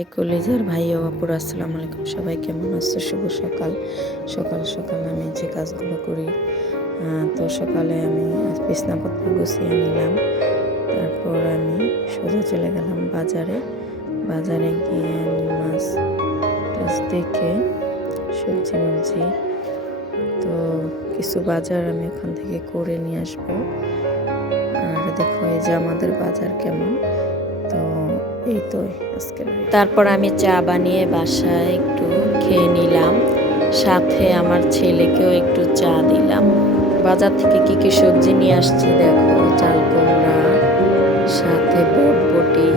এই কলিজার ভাই ও আপুর আসসালামু আলাইকুম। সবাই কেমন আছো? শুভ সকাল। সকাল সকাল আমি যে কাজগুলো করি, তো সকালে আমি বিছনাপত্র গুছিয়ে নিলাম। তারপর আমি সোজা চলে গেলাম বাজারে। বাজারে গিয়ে আমি মাছ টাছ দেখে সবজি মবজি তো কিছু বাজার আমি ওখান থেকে করে নিয়ে আসবো। আর দেখো এই যে আমাদের বাজার কেমন। তো এই তো তারপর আমি চা বানিয়ে বাসায় একটু খেয়ে নিলাম, সাথে আমার ছেলেকেও একটু চা দিলাম। বাজার থেকে কি সবজি নিয়ে আসছি দেখো, চাল কুমড়া, সাথে বটবটি,